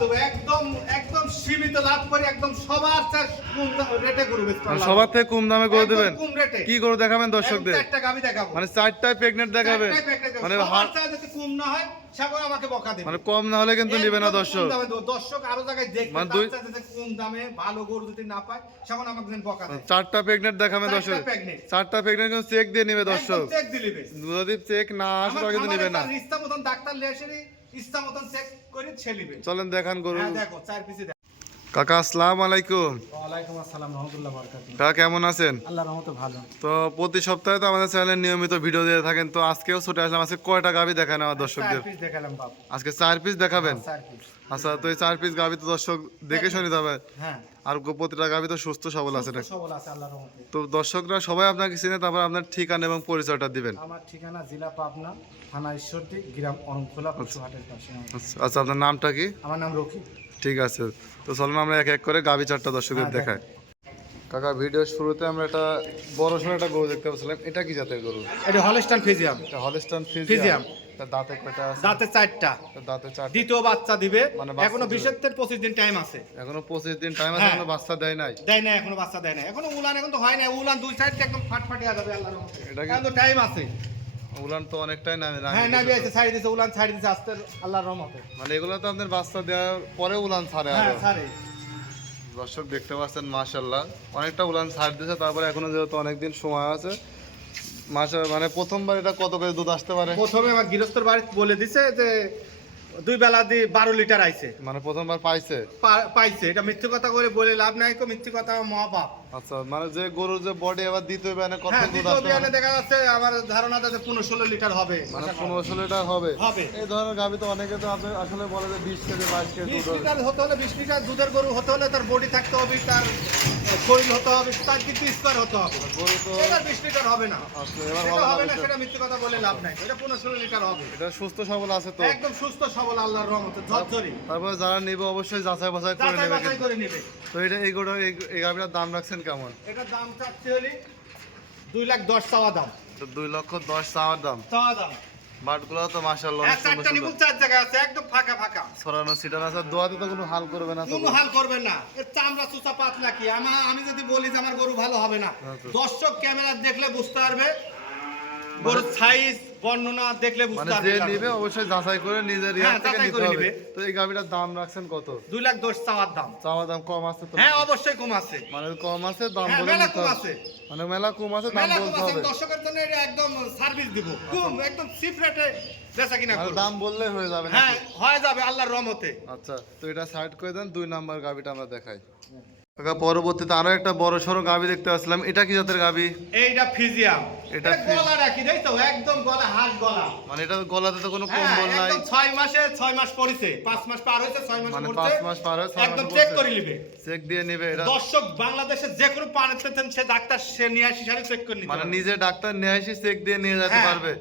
দেবো একদম একদম সীমিত লাভ করে একদম সবার কম রেটে গরু বেচবো মানে সবার থেকে কম দামে গরু দেবেন। কম রেটে কি গরু দেখাবেন দর্শকদের? চারটা গাভী দেখাবো, মানে চারটায় প্রেগনেন্ট দেখাবেন, মানে সবার চাই যাতে কম না হয় সেগুলো আমাকে বকা দেবে। মানে কম না হলে কিন্তু নিবে না দর্শক। দর্শক আরো জায়গায় দেখবে মানে যাতে কম দামে ভালো গরু যদি না পায় সেগুলো আমাকে বকা দেবে। চারটা প্রেগনেন্ট দেখাবেন দর্শক, চারটা প্রেগনেন্ট কিন্তু চেক দিয়ে নিবে দর্শক। চেক দিলিবে, যদি চেক না আসে তাহলে কিন্তু নিবে না। ইচ্ছা মতন ডাক্তার লেসে ইচ্ছা মতন চেক করে ছেলিবে। চলেন দেখান গরু। হ্যাঁ দেখো চার পিসে। কাকা আসসালামু আলাইকুম। ওয়ালাইকুম আসসালাম রাহমাতুল্লাহি ওয়া বারাকাতুহু। কাকা কেমন আছেন? আল্লাহর রহমতে ভালো। তো প্রতি সপ্তাহে তো আমাদের চ্যানেলে নিয়মিত ভিডিও দিয়ে থাকেন, তো আজকেও ছুটে আসলাম। আজকে কয়টা গাভী দেখান আমার দর্শকদের? 4 পিস দেখালাম বাপ। আজকে 4 পিস দেখাবেন? 4 পিস। আচ্ছা, তো এই 4 পিস গাভী তো দর্শক দেখে শুনে যাবে। হ্যাঁ। আর প্রতিটা গাভী তো সুস্থ সবল আছে না? সবল আছে আল্লাহর রহমতে। তো দর্শকরা সবাই আপনাকে চিনে, তারপর আপনার ঠিকানা এবং পরিচয়টা দিবেন। আমার ঠিকানা জেলা পাবনা, থানা ঈশ্বরদী, গ্রাম অরণখোলা, পশুহাটের পাশে। আচ্ছা, আপনার নামটা কি? আমার নাম রকি। ঠিক আছে, তো চলুন আমরা এক এক করে গাভী চারটা দর্শকদের দেখাই। কাকা ভিডিও শুরুতে আমরা একটা বড় সড়ো একটা গরু দেখতে পাচ্ছিলাম, এটা কি জাতের গরু? এটা হলস্টাইন ফ্রিজিয়াম। এটা হলস্টাইন ফ্রিজিয়াম। ফ্রিজিয়াম। তার দাঁতে কয়টা আছে? দাঁতে 4টা। তার দাঁতে 4টা। দ্বিতীয় বাচ্চা দিবে, মানে বাচ্চা এখনো দিবে। 20 থেকে 25 দিন টাইম আছে। এখনো 25 দিন টাইম আছে, হ্যাঁ। এখনো বাচ্চা দেয় নাই। দেয় না, এখনো বাচ্চা দেয় না। এখনো উলান এখন তো হয় না, উলান দুই সাইড থেকে একদম ফাটফাটিয়া যাবে আল্লাহর রহমতে। এটা কি- এখন তো টাইম আছে। উলান তো অনেকটাই নামে নামে হ্যাঁ, নাবি গেছে আছে, তো। ছাড়ি দিছে, উলান ছাড়ি দিছে আস্তে আল্লাহর রহমতে। মানে এগুলো তো আপনার বাচ্চা দেওয়ার পরে উলান ছাড়ে হ্যাঁ, আরো। ছাড়ে। দর্শক দেখতে পাচ্ছেন মাশাআল্লাহ অনেকটা উলান ছাড় দিয়েছে, তারপরে এখনো যেহেতু অনেকদিন সময় আছে। মানে প্রথমবার এটা কত করে দুধ আসতে পারে? প্রথমে আমার গৃহস্থর বাড়ি বলে দিছে যে 2 বেলা দিয়ে 12 লিটার আইছে। মানে প্রথমবার পাইছে? পাইছে। এটা মিথ্যে কথা করে বলে লাভ নাই, মিথ্যে কথা মহাপাপ। আচ্ছা, মানে যে গরুর যে বডি এবার দ্বিতীয় বিয়ানে কত হ্যাঁ, দুধ দ্বিতীয় আসতে বিয়ানে পারে? দেখা যাচ্ছে আমার ধারণা যে 15-16 লিটার হবে। মানে 15-16 লিটার হবে। হবে। এই ধরনের গাভী তো অনেকে তো আপনি আসলে বলে যে 20 কেজি 22 কেজি 20 দুধ হবে। লিটার হতে হলে 20 লিটার দুধের গরু হতে হলে তার বডি থাকতে হবে, তার শরীর হতে হবে, তার কিন্তু স্কোয়ার হতে হবে। গরু তো এটা 20 লিটার হবে না। আচ্ছা, এবার সেটা হবে না, হবে সেটা মিথ্যে কথা বলে লাভ নাই। এটা 15-16 লিটার হবে। এটা সুস্থ সবল আছে তো? একদম সুস্থ সবল আল্লাহর রহমতে, ঝরঝরি। তারপরে যারা নেবে অবশ্যই যাচাই বাছাই করে যাচাই নেবে বাছাই কিন্তু। করে নেবে। তো এটা এই গরুর এই গাভীটার দাম রাখছেন কেমন? এটার দাম চাচ্ছে হলে 2,10,000 চাওয়া দাম। তো 2,10,000 চাওয়ার দাম। চাওয়া দাম। বাটগুলো তো মাশাআল্লাহ হ্যাঁ, অনেক সুন্দর 4টা নিপুল সুন্দর। 4 জায়গায় আছে, একদম ফাঁকা ফাঁকা। ছড়ানো ছিটানো আছে, দোয়াতে তো কোনো হাল করবে না তো? কোনো হাল করবেন না। এর চামড়া চুচা পাতলা কি, আমি যদি বলি যে আমার গরু ভালো হবে না, আচ্ছা। দর্শক ক্যামেরা দেখলে বুঝতে পারবে, গরুর সাইজ বর্ণনা দেখলে মানে বুঝতে যে পারবে। নিবে অবশ্যই যাচাই করে নিজের ইয়ার হ্যাঁ, থেকে যাচাই নিতে করে হবে। নিবে। তো এই গাভীটার দাম রাখছেন কত? 2,10,000 চাওয়ার দাম। চাওয়া দাম কম আছে তো? হ্যাঁ, অবশ্যই কম আছে। মানে কম আছে, দাম হ্যাঁ, বলে মেলা নিতে কম হবে। আছে। মানে মেলা কম আছে, দাম মেলা কম বলতে আছে। হবে। দর্শকের জন্য এটা একদম সার্ভিস দিব। কম একদম চিপ রেটে বেচা কিনা মানে করব। দাম বললে হয়ে যাবে না? হ্যাঁ, হয়ে যাবে আল্লাহর রহমতে। আচ্ছা, তো এটা সাইড করে দেন, 2 নাম্বার গাভীটা আমরা দেখাই। কাকা পরবর্তীতে আরো একটা বড় সড়ো গাভী দেখতে আসলাম, এটা কি জাতের গাভী? এইটা ফিজিয়াম। এটা এটা গলা রাখি দেই তো, একদম গলা হাত গলা। মানে এটা গলাতে তো কোনো হ্যাঁ, কম্বল নাই? একদম 6 মাস পড়েছে, 5 মাস পার হয়েছে, 6 মাস মানে পড়ছে। 5 মাস পার হয়ে 6 মাস একদম পড়ছে। চেক করে নিবে। চেক দিয়ে নেবে এটা? দর্শক বাংলাদেশে যে কোনো পানিতেন সে ডাক্তার সে নিয়ে আসি সাথে চেক করে নিতে মানে পারবে। নিজে ডাক্তার নিয়ে এসে চেক দিয়ে নিয়ে যেতে হ্যাঁ। পারবে।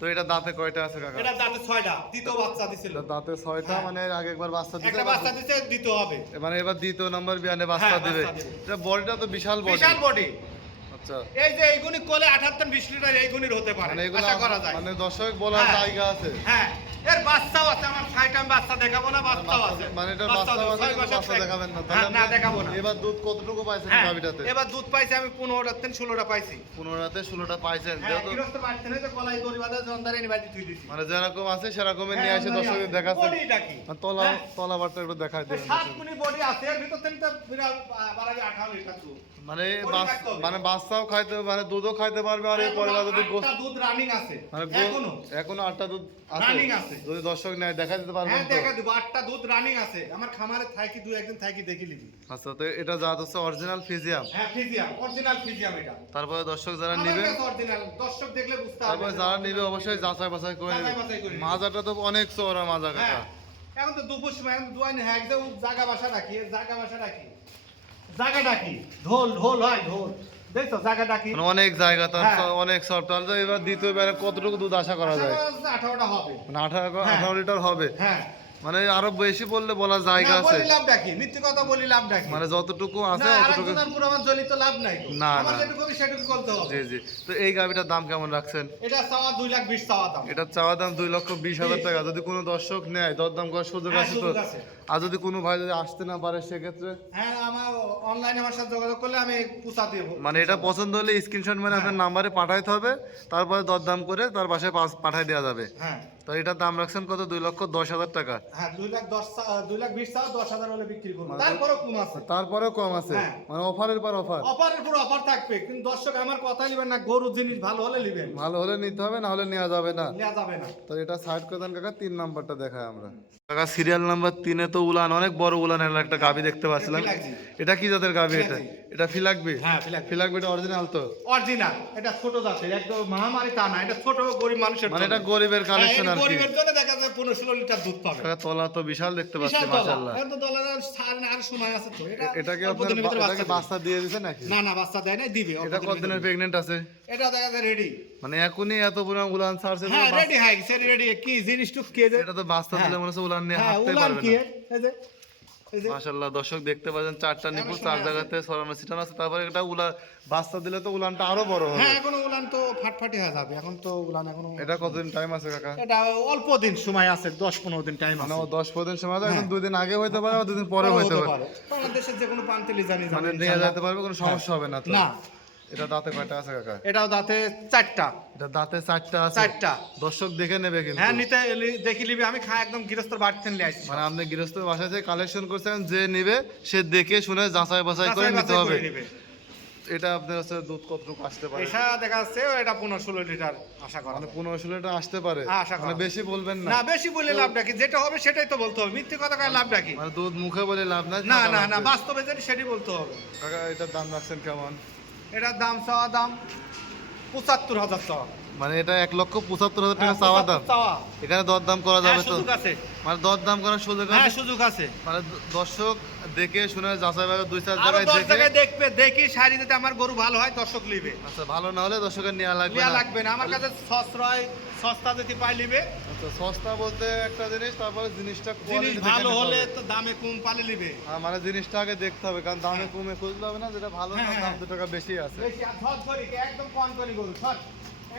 তো এটা দাঁতে কয়টা আছে কাকা? এটা দাঁতে 6টা, দ্বিতীয় বাচ্চা দিছিল। এটা দাঁতে 6টা, হ্যাঁ। মানে এর আগে একবার বাচ্চা দিতে একটা বাচ্চা দিতে দিতে হবে। মানে এবার দ্বিতীয় নাম্বার বিয়ানে বাচ্চা হ্যাঁ, দিবে। বাচ্চা দিবে। এটা বডিটা তো বিশাল বডি। বিশাল বডি। আচ্ছা, এই যে এইগুনি কোলে 28-20 লিটার এইগুনির হতে পারে, মানে এগুলো আশা করা যায়। মানে দর্শক বলার হ্যাঁ। জায়গা আছে। হ্যাঁ, এর বাচ্চাও আছে, আমার 6টা আমি বাচ্চা দেখাবো না, বাচ্চাও আছে। মানে এটা বাচ্চাও বাচ্চা আছে, 6 মাসের বাচ্চা দেখাবেন না? হ্যাঁ, না দেখাবো না। এবার দুধ কতটুকু পাইছেন হ্যাঁ, গাভীটাতে? এবার দুধ পাইছি আমি 15টা থেকে 16টা পাইছি। 15টাতে 16টা পাইছেন। হ্যাঁ, যেহেতু গৃহস্থ বাড়িতে নেই তো কলাই দড়ি বাঁধা জন্দারে এনে বাড়িতে থুই দিছি। মানে যেরকম আছে সেরকমই হ্যাঁ, নিয়ে এসে জন্দারে দর্শকদের আছে। দেখাচ্ছে। বডিটা কি? আর তলা হ্যাঁ। তলা বারটা একটু দেখাই দেবেন। 7 মিনিট বডি আছে, এর ভিতর থেকে তো বিরাট বাড়াবে 18 লিটার দুধ। মানে বডি থাকতে হবে। মানে বাচ্চাও খাইতে, মানে দুধও খাইতে পারবে, আর এই পরিবার যদি আটটা দুধ রানিং আছে মানে এখনো 8টা দুধ আছে। রানিং আছে। যদি দর্শক নেয় দেখা দিতে পারবেন হ্যাঁ, তো? দেখা দেবো, 8টা দুধ রানিং আছে। আমার খামারে থাকি দুই একদিন থাকি দেখে নিবি। আচ্ছা, তো এটা জাত হচ্ছে অরিজিনাল ফিজিয়াম। হ্যাঁ, ফিজিয়াম, অরিজিনাল ফিজিয়াম এটা। তারপরে দর্শক যারা আমার নিবে, কাছে অরিজিনাল, দর্শক দেখলে বুঝতে পারবে। তারপরে যারা নিবে অবশ্যই যাচাই বাছাই করে যাচাই নেবে। বাছাই করে নেবে। মাজাটা তো অনেক চওড়া মাজা কাকা। হ্যাঁ, এখন তো দুপুর সময়, এখন দুয়াই না, একদম জায়গা বাসা রাখি, জায়গা বাসা রাখি, জায়গা ডাকি, ঢোল ঢোল হয় ঢোল, দেখছো জায়গা ডাকি। মানে অনেক জায়গা, তার হ্যাঁ। অনেক সফট। আর এবার দ্বিতীয় বারে কতটুকু দুধ আশা করা যায়? 18টা হবে। মানে 18 হ্যাঁ। 18 লিটার হবে। হ্যাঁ, মানে আরো বেশি বললে বলার জায়গা না, আছে, বলি লাভ ডাকি, মিথ্যে কথা বলি লাভ ডাকি। মানে যতটুকু আছে না, অতটুকু। আরেকজনের পুরো আমার জলিত লাভ নাই তো। না, আমার না। যেটুকু হবে সেটুকু করতে হবে। জি জি। তো এই গাভিটার দাম কেমন রাখছেন? এটা চাওয়া 2,20,000 চাওয়া দাম। এটা চাওয়া দাম 2,20,000 টাকা। যদি কোনো দর্শক নেয় দরদাম করার সুযোগ হ্যাঁ, আছে তো? সুযোগ আছে। আর যদি কোনো ভাই যদি আসতে না পারে সেক্ষেত্রে? হ্যাঁ, আমার অনলাইনে আমার সাথে যোগাযোগ করলে আমি পুষা দেব। মানে এটা পছন্দ হলে স্ক্রিনশট মানে আপনার নাম্বারে পাঠাইতে হবে, তারপরে দরদাম করে তার বাসায় পাঠাই দেওয়া যাবে। হ্যাঁ তো এটার দাম রাখছেন কত? 2,10,000 টাকা। হ্যাঁ, 2,20,000 10,000 হলে বিক্রি করবো, তারপরেও কম আছে। তারপরেও কম আছে, হ্যাঁ। মানে অফারের পর অফার। অফারের পুরো অফার থাকবে, কিন্তু দর্শক আমার কথা নেবেন না, গরু জিনিস ভালো হলে নেবেন, ভালো হলে নিতে হবে, না হলে নেওয়া যাবে না। নেওয়া যাবে না। তো এটা সাইড করে দেন কাকা, 3 নাম্বারটা দেখাই আমরা। কাকা সিরিয়াল নাম্বার 3-এ তো উলান, অনেক বড় উলানের একটা গাবি দেখতে পাচ্ছিলাম। ফিলাকবি। এটা কি জাতের গাবি এটা? এটা ফিলাকবি? হ্যাঁ, ফিলাকবি। ফিলাকবিটা অরিজিনাল তো? অরিজিনাল, এটা ছোট জাতের, একদম মহামারী তা না, এটা ছোট গরিব মানুষের মানে এটা জন্য। গরিবের হ্যাঁ, কালেকশন এটা আর কি। গরিবের জন্য দেখা যায় 15-16 লিটার দুধ পাবে। কাকা তলা তো বিশাল দেখতে পাচ্ছি, বিশাল তলা। মাশাআল্লাহ। এখন তো ডলারের ছাড় না, আর সময় আছে তো। এটা কি অল্প আপনার দিনের ভিতরে এটা কি বাচ্চা বাচ্চা দিয়ে দিছে নাকি? দিবে। না না, বাচ্চা দেয় না, দিবে অল্প এটা দিনের কতদিনের ভিতরে। প্রেগন্যান্ট আছে? এটা দেখা যায় রেডি। মানে এখনই এত পুরো উলান ছাড়ছে তো হ্যাঁ, বাচ্চা- রেডি হয়ে গেছে, রেডি। কি জিনিসটুক কে যে? এটা তো বাচ্চা দিলে মনে হচ্ছে উলান নিয়ে হ্যাঁ, হাঁটতেই উলান পারবে কি না। এর? এই যে, এই যে। মাশাআল্লাহ, দর্শক দেখতে পাচ্ছেন 4টা নিপুল, সময় 4 আছে। জায়গাতে ছড়ানো ছিটানো আছে। তারপরে এটা বাচ্চা দিলে তো উলানটা আরো বড় হবে। হ্যাঁ, এখনো উলান তো ফাটফাটি হয়ে যাবে, এখন তো উলান এখনো। এটা কতদিন টাইম আছে কাকা? এটা অল্প দিন সময় আছে, 10-15 দিন টাইম মানে আছে। 10-15 দিন সময় আছে, এখন হ্যাঁ। 2 দিন আগে হইতে পারে, 2 দিন পরে পরেও হইতে হতে পারে। পারে। বাংলাদেশের যে কোনো প্রান্তে লিজানি যাবে মানে নিয়ে ইনশাআল্লাহ। যেতে পারবে, কোনো সমস্যা হবে না তো? না, এটা দাঁতে কয়টা আছে কাকা? এটাও দাঁতে 4টা। এটা দাঁতে 4টা আছে। 4টা। দর্শক দেখে নেবে কিন্তু। হ্যাঁ, দেখি নিবি, আমি একদম গৃহস্থর বাড়িতে নিয়ে আসছি। মানে আপনি গৃহস্থ বাসা থেকে কালেকশন করছেন, যে নিবে সে দেখে শুনে যাচাই বাছাই করে যাচাই নিতে বাছাই হবে। করে নিবে। এটা আপনার হচ্ছে দুধ কতটুকু আসতে পারে? এটা দেখা যাচ্ছে এটা 15-16 লিটার আশা করা মানে যায়। 15-16 লিটার আসতে পারে। হ্যাঁ, আশা করা মানে যায়। বেশি বলবেন না। না, বেশি বলে লাভ রাখি, যেটা হবে সেটাই তো বলতে হবে, মিথ্যে কথা কয়ে লাভ রাখি। মানে দুধ মুখে বলে লাভ নাই। না টাকা না না, লাগবে। বাস্তবে যেটা সেটাই বলতে হবে। কাকা এটার দাম রাখছেন কেমন? এটার দাম চাওয়া দাম 75,000 চাওয়া। মানে এটা 1,75,000 টাকা হ্যাঁ, চাওয়া 75 দাম। চাওয়া। এখানে দরদাম করা হ্যাঁ, যাবে তো? সুযোগ আছে। মানে দরদাম করার সুযোগ হ্যাঁ, আছে? সুযোগ আছে। মানে দর্শক দেখে শুনে যাচাই বাছাই 2-4 আরো জায়গায় 10 দেখে। জায়গায় দেখবে, দেখি শাড়ি যদি আমার গরু ভালো হয় দর্শক লিবে। আচ্ছা, ভালো না হলে দর্শকের নেওয়া লাগবে লিয়া না। লাগবে না, আমার কাছে সস্তা যদি পাই লিবে। আচ্ছা, সস্তা বলতে একটা জিনিস, তারপরে জিনিসটা জিনিস quality দেখে ভালো নিতে হলে হবে। তো দামে কম পালে লিবে। মানে জিনিসটা আগে দেখতে হবে, কারণ দামে কমে খুঁজতে হবে না, যেটা ভালো হ্যাঁ, তার দাম হ্যাঁ। 2 টাকা বেশি আছে। বেশি আর ঝরঝরি, একদম কনকনি গরু,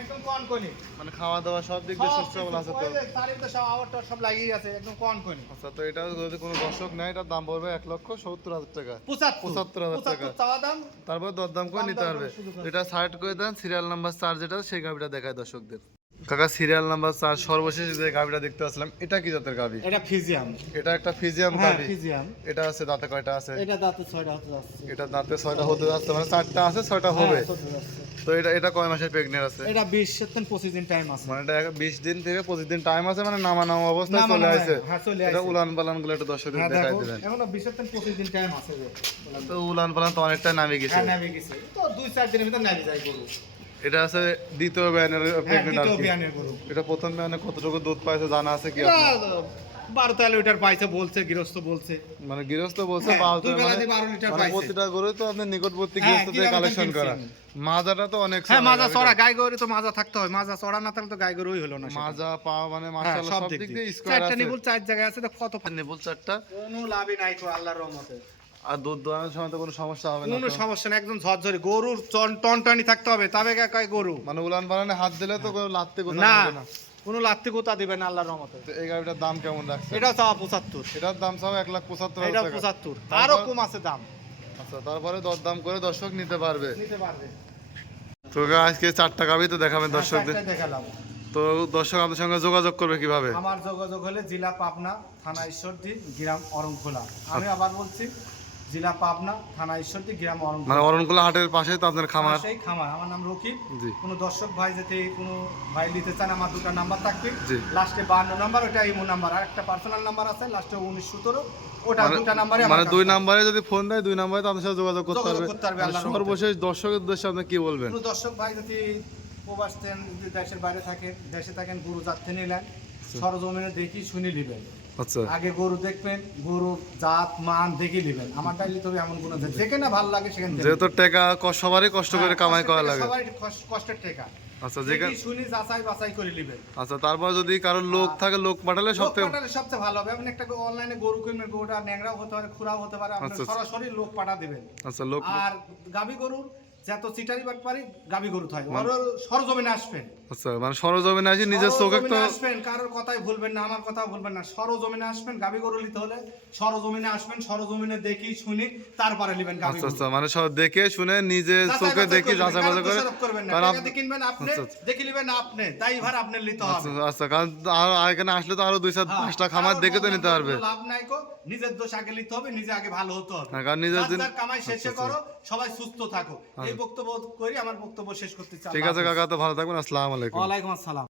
একদম কনকনি। মানে খাওয়া দাওয়া সব দিক দিয়ে সুস্থ সবল আছে তো? তারিফ সব আওয়ারটা সব লাগিয়ে আছে, একদম কনকনি। আচ্ছা, তো এটা যদি কোনো দর্শক নেয় এটার দাম পড়বে 1,70,000 টাকা। 75,000 টাকা। চাওয়া দাম। তারপর দরদাম করে দাম নিতে দর পারবে। করে সুযোগ আছে। এটা সাইড করে দেন, সিরিয়াল নাম্বার 4 যেটা সেই গাভিটা দেখায় দর্শকদের। কাকা সিরিয়াল নাম্বার 4 সর্বশেষ যে গাভিটা দেখতে আসলাম, এটা কি জাতের গাভি? এটা ফিজিয়াম। এটা একটা ফিজিয়াম হ্যাঁ, গাভি। ফিজিয়াম। এটা আছে দাঁতে কয়টা আছে? এটা দাঁতে 6টা হতে যাচ্ছে। এটা দাঁতে 6টা হতে যাচ্ছে, মানে 4টা আছে, 6টা হবে। হ্যাঁ, হতে যাচ্ছে। তো এটা কয় মাসের প্রেগন্যান্ট আছে? এটা 20 থেকে 25 দিন টাইম আছে। মানে এটা 20 দিন থেকে 25 দিন টাইম আছে, মানে নামা অবস্থায় নামা চলে আসে। হ্যাঁ, চলে এটা আসে। উলান পালান গুলো একটু দর্শকদের হ্যাঁ, দেখাই দেখো, দিবেন। এখনো 20 থেকে 25 দিন টাইম আছে যে। তো উলান পালান তো অনেকটা নামে গেছে। হ্যাঁ, নামে গেছে। তো 2-4 দিনের ভিতর নামে যায় গরু। এটা আছে দ্বিতীয় ব্যানের হ্যাঁ, প্রেগন্যান্ট আর দ্বিতীয় কি। বিয়ানের গরু। এটা প্রথম ব্যানে কতটুকু দুধ পাইছে জানা আছে কি এটা আপনার? 12-13 লিটার পাইছে বলছে, গৃহস্থ বলছে। মানে গৃহস্থ বলছে হ্যাঁ, 12 দুই বেলাতে মানে 12 লিটার মানে পাইছে। প্রতিটা গরু তো আপনার নিকটবর্তী হ্যাঁ, গৃহস্থ থেকে কিভাবে কালেকশন কিনছি করা। আমি? মাজাটা তো অনেক হ্যাঁ, চড়া মাজা গাভীটা। চড়া, গাই গরু তো মাজা থাকতে হয়, মাজা চড়া না থাকলে তো গাই গরুই হলো না সেটা। মাজা পা মানে হ্যাঁ, মাশাআল্লাহ সব সব দিক দিক দিয়ে দিয়ে স্কয়ার 4টা আছে। নিবুল 4 জায়গায় আছে, তো কত নিপুল 4টা। কোনো লাভই নাই কো আল্লাহর রহমতে। আর দুধ দোয়ানোর সময় তো কোনো সমস্যা হবে না কোনো তো? সমস্যা না, একদম ঝরঝরে গরুর টনটনি থাকতে হবে, তবে কয় গরু। মানে উলান পালানে হাত দিলে তো কোনো লাত্তি কোথাও না, হবে না। কোনো লাত্তি কোতা দিবে না আল্লাহর রহমতে। তো এই গাড়িটার দাম কেমন রাখছে? এটা চাওয়া 75, এটার দাম চাও 1,75,000 এটা টাকা। 75, আরো কম আছে দাম। আচ্ছা, তারপরে দরদাম করে দর্শক নিতে পারবে। নিতে পারবে। তো আজকে 4টা গাভি তো দেখাবেন দর্শকদের। চারটায় দেখালাম। তো দর্শক আপনার সঙ্গে যোগাযোগ করবে কিভাবে? আমার যোগাযোগ হলে জেলা পাবনা, থানা ঈশ্বরদী, গ্রাম অরংখোলা। আমি আবার বলছি, জেলা পাবনা, থানা ঈশ্বরদী, গ্রাম মানে অরংখোলা। অরণকুলা হাটের পাশেই তো আপনার খামার? সেই খামার। আমার নাম রকিব। জি। কোনো দর্শক ভাই যদি কোনো ভাই নিতে চান, আমার 2টা নাম্বার থাকবে। জি। লাস্টে 52 নাম্বার, ওটা ইমো নাম্বার, আর একটা পার্সোনাল নাম্বার আছে লাস্টে 1917, ওটা মানে 2টা নাম্বারে মানে 2 নাম্বারে যদি ফোন দেয় 2 নাম্বারে তো আপনার সাথে যোগাযোগ করতে যোগাযোগ হবে। করতে পারবে, আর আল্লাহর রহমতে। সর্বশেষ দর্শকের উদ্দেশ্যে আপনি কি বলবেন? কোনো দর্শক ভাই যদি প্রবাস থাকেন, যদি দেশের বাইরে থাকেন, দেশে থাকেন, গরু যাচ্ছে নিলেন, সরজমিনে দেখি শুনে নিবেন। আচ্ছা, আগে গরু দেখবেন, গরু জাত মান দেখে নিবেন। আমার ডাইলি তবে এমন কোনো যেখানে ভালো লাগে সেখানে যেহেতু টাকা সবারই কষ্ট করে কামাই করা লাগে। সবাই কষ্টের টাকা। আচ্ছা যেখানে দেখি শুনি যাচাই বাছাই করে নেবেন। আচ্ছা তারপর যদি কারোর লোক থাকে লোক পাঠালে লোক সবথেকে পাঠালে সবচেয়ে ভালো হবে। আপনি একটা অনলাইনে গরু কিনবেন, গরুটা ন্যাংরাও হতে পারে, খুরাও হতে পারে, আপনি আচ্ছা, আচ্ছা। সরাসরি লোক পাঠা দিবেন। আচ্ছা লোক আর গাবি গরুর যত চিটারি বাটপারি গাবি গরু থাকে, ওর সরজমিনে আসবেন, আচ্ছা মানে সরজমিনে আসি নিজের চোখে তো সরজমিনে আসবেন, কারোর কথাই ভুলবেন না, আমার কথাও ভুলবেন না, সরজমিনে আসবেন। গাবি গরু নিতে হলে সরজমিনে আসবেন, সরজমিনে দেখি শুনি তারপরে নেবেন গাবি আচ্ছা গরু। আচ্ছা মানে সব দেখে শুনে নিজে যাচাই চোখে বাছাই দেখি করবেন, যাচাই কারোর বাছাই করে দোষারোপ করবেন না। কারণ টাকা দিয়ে কিনবেন আপনি, আচ্ছা, আচ্ছা। দেখে নেবেন আপনি, ড্রাইভার আপনার নিতে হবে। আচ্ছা আচ্ছা কারণ আর এখানে আসলে তো আরো 2-4-5টা খামার দেখে তো নিতে পারবে। লাভ নাই কো, নিজের দোষ আগে নিতে হবে, নিজে আগে ভালো হতে হবে। হ্যাঁ, কারণ নিজের দিন যার কামাই শেষে আচ্ছা, আচ্ছা। করো, সবাই সুস্থ থাকো। এই বক্তব্য করি আমার বক্তব্য শেষ করতে চাই। ঠিক আছে কাকা, তো ভালো থাকবেন, আসসালামু আলাইকুম। ওয়ালাইকুম আসসালাম।